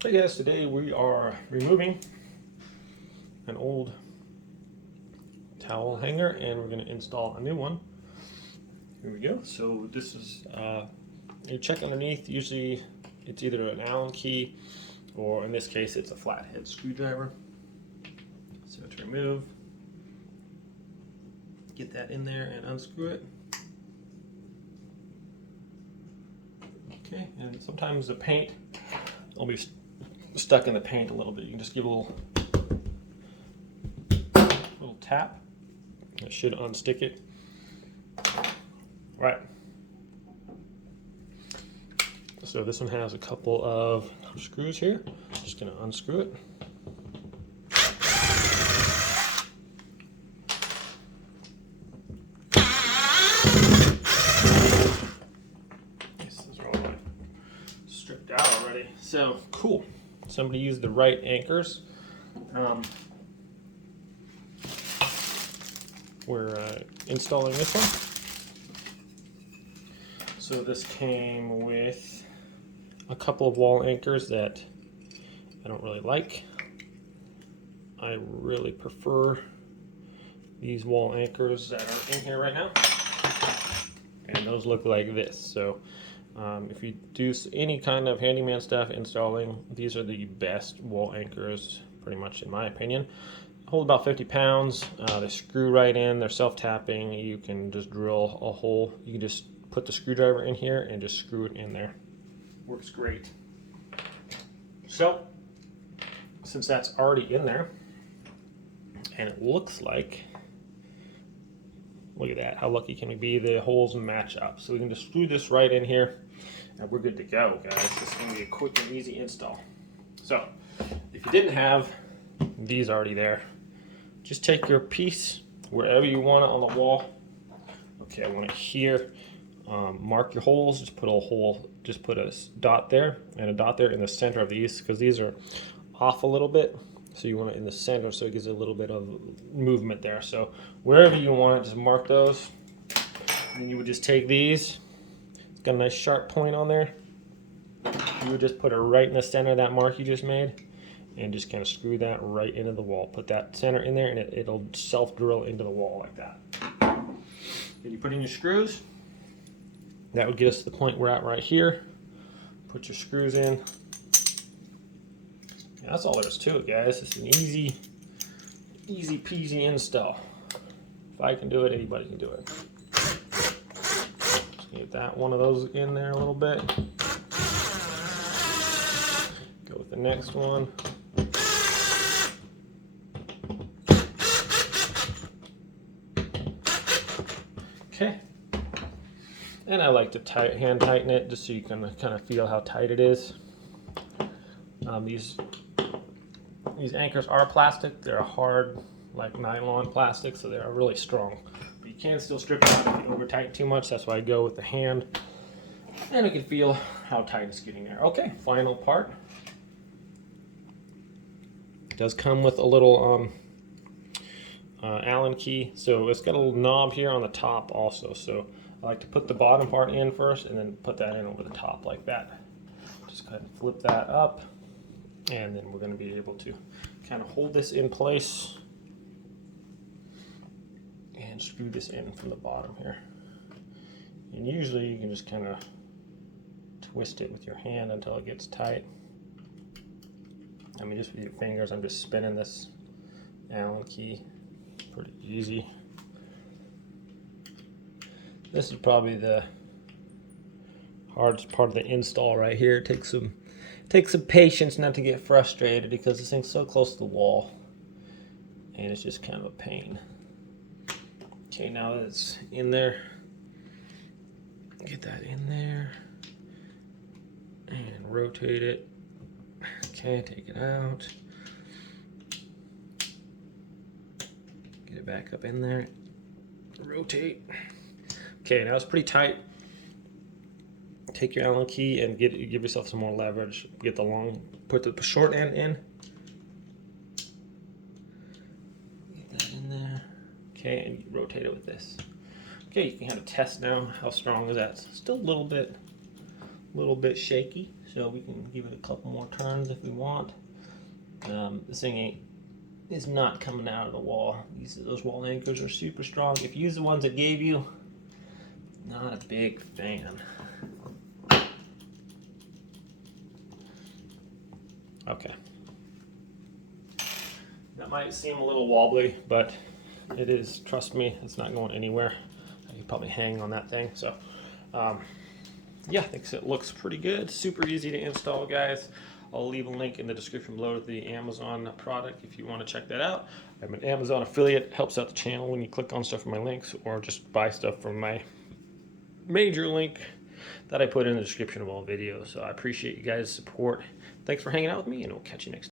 Hey guys, today we are removing an old towel hanger and we're going to install a new one. Here we go. So this is, you check underneath, usually it's either an Allen key or in this case it's a flathead screwdriver. So to remove, get that in there and unscrew it. Okay, and sometimes the paint will be stuck in the paint a little bit. You can just give a little tap. It should unstick it. Right. So this one has a couple of screws here. Just going to unscrew it. This is really stripped out already. So cool. Somebody used the right anchors. We're installing this one. So this came with a couple of wall anchors that I don't really like. I really prefer these wall anchors that are in here right now. And those look like this. So if you do any kind of handyman stuff installing, these are the best wall anchors, pretty much in my opinion. Hold about 50 pounds. They screw right in. They're self-tapping. You can just drill a hole. You can just put the screwdriver in here and just screw it in there. Works great. So, since that's already in there, and it looks like, look at that, how lucky can we be? The holes match up. So we can just screw this right in here, and we're good to go, guys. This is going to be a quick and easy install. So, if you didn't have these already there, just take your piece wherever you want it on the wall. Okay, I want it here. Mark your holes. Just put a hole. Just put a dot there and a dot there in the center of these, because these are off a little bit. So you want it in the center, so it gives it a little bit of movement there. So wherever you want it, just mark those. And then you would just take these. It's got a nice sharp point on there. You would just put it right in the center of that mark you just made, and just kind of screw that right into the wall. Put that center in there and it'll self-drill into the wall like that. Then you put in your screws. That would get us to the point we're at right here. Put your screws in. Yeah, that's all there is to it, guys. It's an easy peasy install. If I can do it, anybody can do it. Just get that one of those in there a little bit. Go with the next one. Okay, and I like to hand tighten it just so you can kind of feel how tight it is. These anchors are plastic. They're hard, like nylon plastic, so they are really strong. But you can still strip it out if you over tighten too much. That's why I go with the hand, and you can feel how tight it's getting there. Okay, final part. It does come with a little Allen key, so it's got a little knob here on the top also. So I like to put the bottom part in first and then put that in over the top like that. Just kind of flip that up, and then we're going to be able to kind of hold this in place and screw this in from the bottom here. And usually you can just kind of twist it with your hand until it gets tight. I mean, just with your fingers, I'm just spinning this Allen key. Pretty easy. This is probably the hardest part of the install right here. It takes some patience not to get frustrated, because this thing's so close to the wall and it's just kind of a pain. Okay, now that it's in there, get that in there and rotate it. Okay, take it out. Get it back up in there. Rotate. Okay, now it's pretty tight. Take your Allen key and give yourself some more leverage. Get the put the short end in. Get that in there. Okay, and you rotate it with this. Okay, you can have a test now. How strong is that? Still a little bit shaky. so we can give it a couple more turns if we want. This thing is not coming out of the wall. Those wall anchors are super strong. If you use the ones it gave you, not a big fan. Okay. That might seem a little wobbly, but it is, trust me, it's not going anywhere. You probably hang on that thing. So yeah, I think it looks pretty good. Super easy to install, guys. I'll leave a link in the description below to the Amazon product if you want to check that out. I'm an Amazon affiliate. It helps out the channel when you click on stuff from my links or just buy stuff from my major link that I put in the description of all videos. So I appreciate you guys' support. Thanks for hanging out with me, and we'll catch you next time.